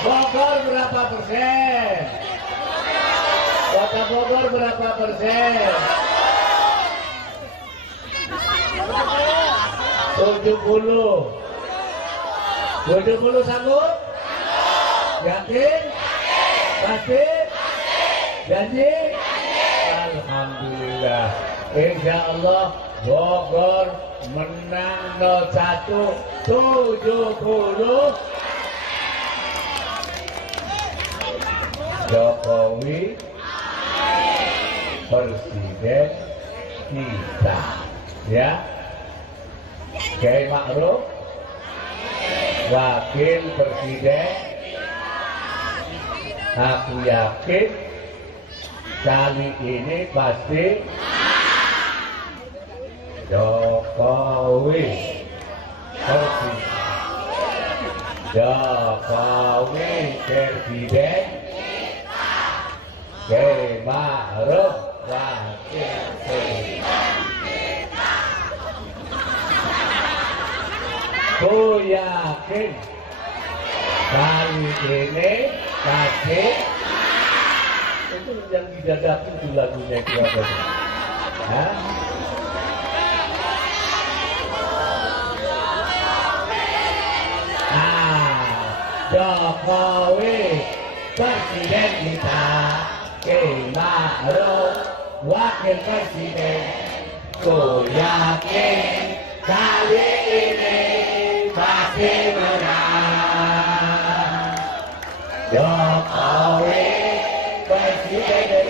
Bogor berapa persen? Kota Bogor berapa persen? 70. 70 sanggup? Yakin? Pasti? Janji? Alhamdulillah. Insya Allah Bogor menang 01 70. Jokowi presiden kita, ya. Kiai Ma'ruf wakil presiden. Aku yakin kali ini pasti Jokowi presiden. Jokowi presiden. Kiai Ma'ruf wakil presiden. Ku yakin kali ini pasti itu yang didadakan di lagunya itu apa sih? Hah? Jokowi presiden kita, Kiai Ma'ruf wakil presiden. Ku yakin kali ini pasti menang. Jokowi presiden